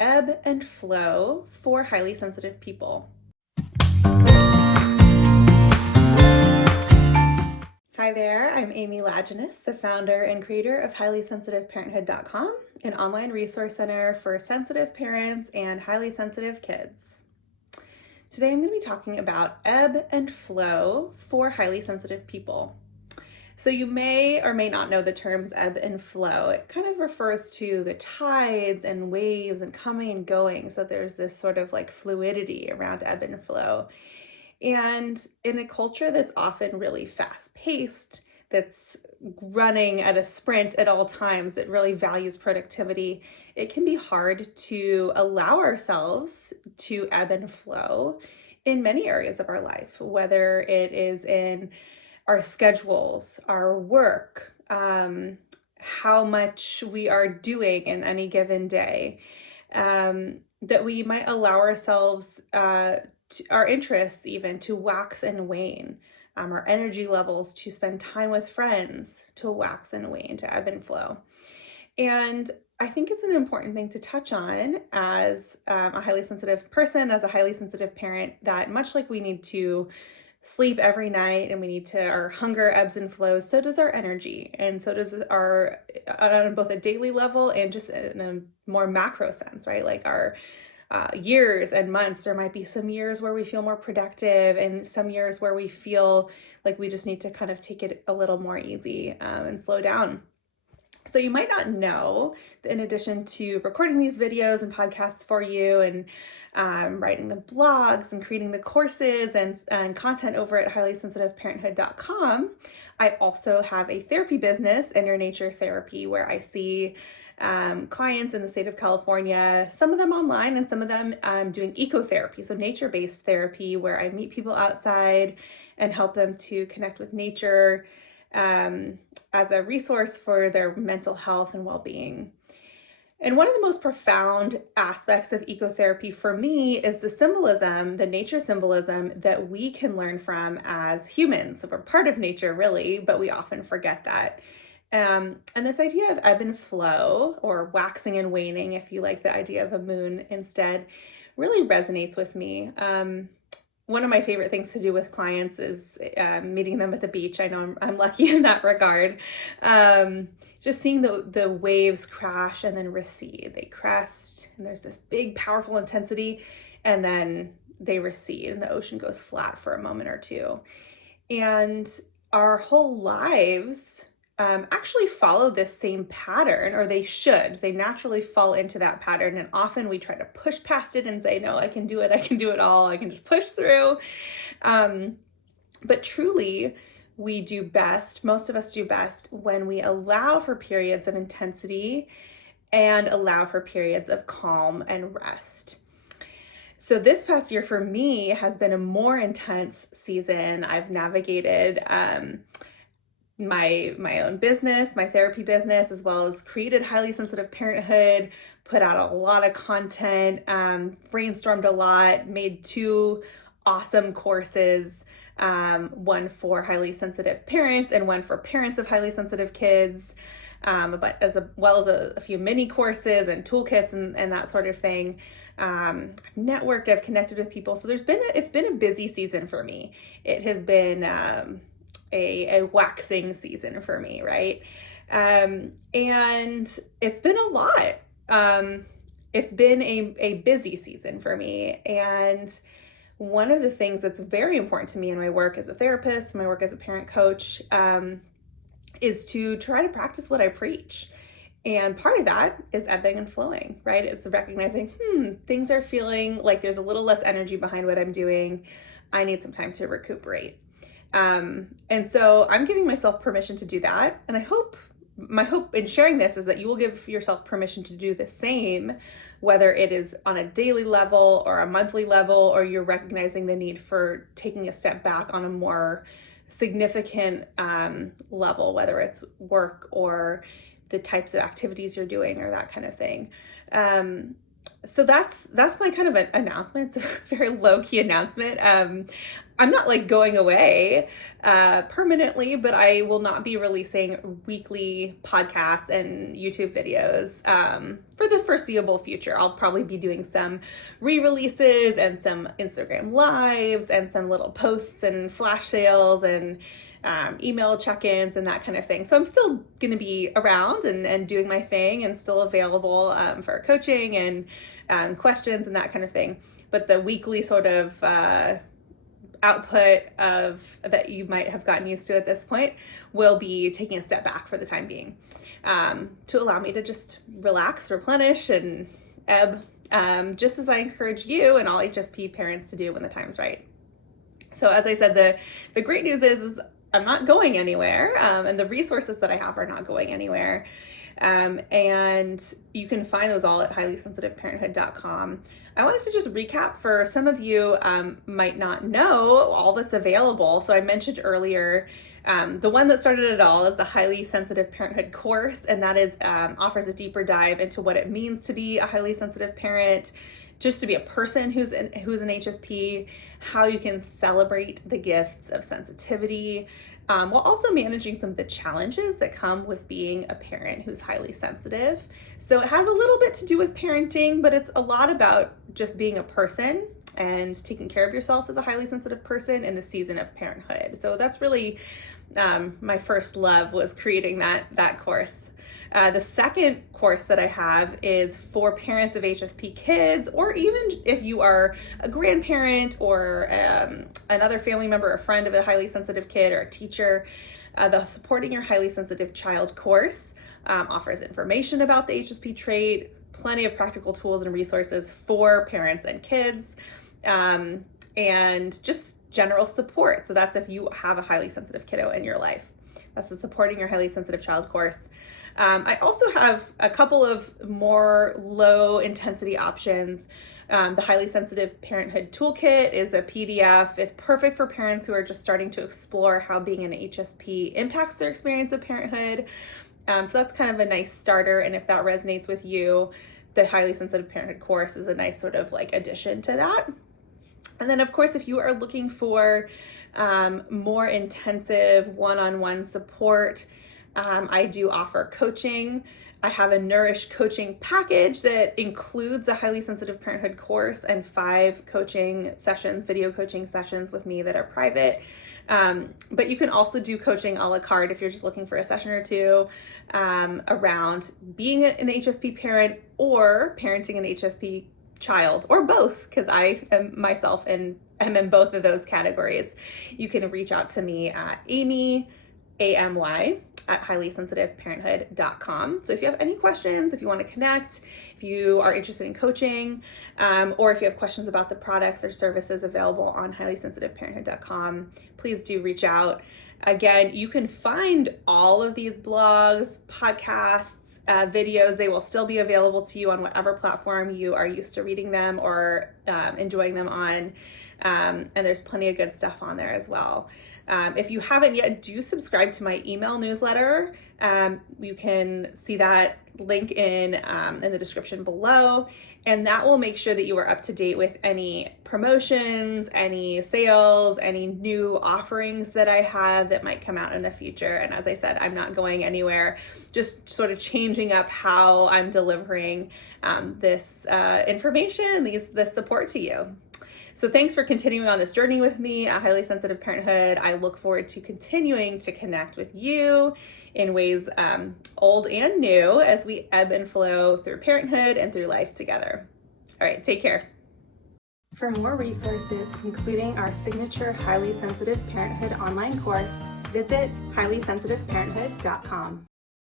ebb and flow for highly sensitive people. Hi there, I'm Amy Laginis, the founder and creator of HighlySensitiveParenthood.com, an online resource center for sensitive parents and highly sensitive kids. Today I'm going to be talking about ebb and flow for highly sensitive people. So you may or may not know the terms ebb and flow. It kind of refers to the tides and waves and coming and going. So there's this sort of like fluidity around ebb and flow. And in a culture that's often really fast-paced, that's running at a sprint at all times, that really values productivity, it can be hard to allow ourselves to ebb and flow in many areas of our life, whether it is in our schedules, our work, how much we are doing in any given day, that we might allow ourselves our interests even to wax and wane, our energy levels to spend time with friends to wax and wane, to ebb and flow. And I think it's an important thing to touch on as a highly sensitive person, as a highly sensitive parent, that much like we need to sleep every night and our hunger ebbs and flows, so does our energy. And so does our, on both a daily level and just in a more macro sense, right? Like our years and months, there might be some years where we feel more productive and some years where we feel like we just need to kind of take it a little more easy and slow down. So you might not know that in addition to recording these videos and podcasts for you and writing the blogs and creating the courses and content over at HighlySensitiveParenthood.com, I also have a therapy business, Inner Nature Therapy, where I see clients in the state of California, some of them online and some of them doing ecotherapy, so nature-based therapy, where I meet people outside and help them to connect with nature as a resource for their mental health and well-being. And one of the most profound aspects of ecotherapy for me is the symbolism, the nature symbolism that we can learn from as humans. So we're part of nature, really, but we often forget that. And this idea of ebb and flow, or waxing and waning, if you like the idea of a moon instead, really resonates with me. One of my favorite things to do with clients is meeting them at the beach. I know I'm lucky in that regard. Just seeing the waves crash and then recede. They crest and there's this big, powerful intensity, and then they recede and the ocean goes flat for a moment or two. And our whole lives actually follow this same pattern, or they should. They naturally fall into that pattern, and often we try to push past it and say, no, I can do it all, I can just push through. But truly, we do best, most of us do best, when we allow for periods of intensity and allow for periods of calm and rest. So this past year for me has been a more intense season. I've navigated my own business, my therapy business, as well as created Highly Sensitive Parenthood, put out a lot of content, brainstormed a lot, made 2 awesome courses, one for highly sensitive parents and one for parents of highly sensitive kids, but as well as a few mini courses and toolkits and that sort of thing. I've networked, I've connected with people. So it's been a busy season for me. It has been a waxing season for me, right? And it's been a lot. It's been a busy season for me. And one of the things that's very important to me in my work as a therapist, my work as a parent coach, is to try to practice what I preach. And part of that is ebbing and flowing, right? It's recognizing, things are feeling like there's a little less energy behind what I'm doing. I need some time to recuperate. And so I'm giving myself permission to do that. And my hope in sharing this is that you will give yourself permission to do the same, whether it is on a daily level or a monthly level, or you're recognizing the need for taking a step back on a more significant level, whether it's work or the types of activities you're doing or that kind of thing. So that's my kind of an announcement. It's a very low key announcement. I'm not like going away permanently, but I will not be releasing weekly podcasts and YouTube videos for the foreseeable future. I'll probably be doing some re-releases and some Instagram lives and some little posts and flash sales and email check-ins and that kind of thing. So I'm still going to be around and doing my thing and still available for coaching and questions and that kind of thing. But the weekly sort of output of that you might have gotten used to at this point will be taking a step back for the time being, to allow me to just relax, replenish, and ebb, just as I encourage you and all HSP parents to do when the time's right. So as I said, the great news is I'm not going anywhere, and the resources that I have are not going anywhere. And you can find those all at highlysensitiveparenthood.com. I wanted to just recap for some of you might not know all that's available. So I mentioned earlier, the one that started it all is the Highly Sensitive Parenthood course, and that is offers a deeper dive into what it means to be a highly sensitive parent, just to be a person who's an HSP, how you can celebrate the gifts of sensitivity, while also managing some of the challenges that come with being a parent who's highly sensitive. So it has a little bit to do with parenting, but it's a lot about just being a person and taking care of yourself as a highly sensitive person in the season of parenthood. So that's really my first love, was creating that course. The second course that I have is for parents of HSP kids, or even if you are a grandparent or another family member or friend of a highly sensitive kid or a teacher. The Supporting Your Highly Sensitive Child course offers information about the HSP trait, plenty of practical tools and resources for parents and kids, and just general support. So that's if you have a highly sensitive kiddo in your life. That's the Supporting Your Highly Sensitive Child course. I also have a couple of more low intensity options. The Highly Sensitive Parenthood Toolkit is a PDF. It's perfect for parents who are just starting to explore how being an HSP impacts their experience of parenthood. So that's kind of a nice starter. And if that resonates with you, the Highly Sensitive Parenthood course is a nice sort of like addition to that. And then of course, if you are looking for more intensive one-on-one support, I do offer coaching. I have a Nourish coaching package that includes a Highly Sensitive Parenthood course and 5 coaching sessions, video coaching sessions with me that are private. But you can also do coaching a la carte if you're just looking for a session or two around being an HSP parent or parenting an HSP child, or both, because I am myself and am in both of those categories. You can reach out to me at Amy, AMY, at highlysensitiveparenthood.com. So if you have any questions, if you want to connect, if you are interested in coaching, or if you have questions about the products or services available on highlysensitiveparenthood.com, please do reach out. Again, you can find all of these blogs, podcasts, videos. They will still be available to you on whatever platform you are used to reading them or enjoying them on. And there's plenty of good stuff on there as well. If you haven't yet, do subscribe to my email newsletter. You can see that link in the description below, and that will make sure that you are up to date with any promotions, any sales, any new offerings that I have that might come out in the future. And as I said, I'm not going anywhere, just sort of changing up how I'm delivering this information, this support to you. So thanks for continuing on this journey with me at Highly Sensitive Parenthood. I look forward to continuing to connect with you in ways old and new as we ebb and flow through parenthood and through life together. All right, take care. For more resources, including our signature Highly Sensitive Parenthood online course, visit highlysensitiveparenthood.com.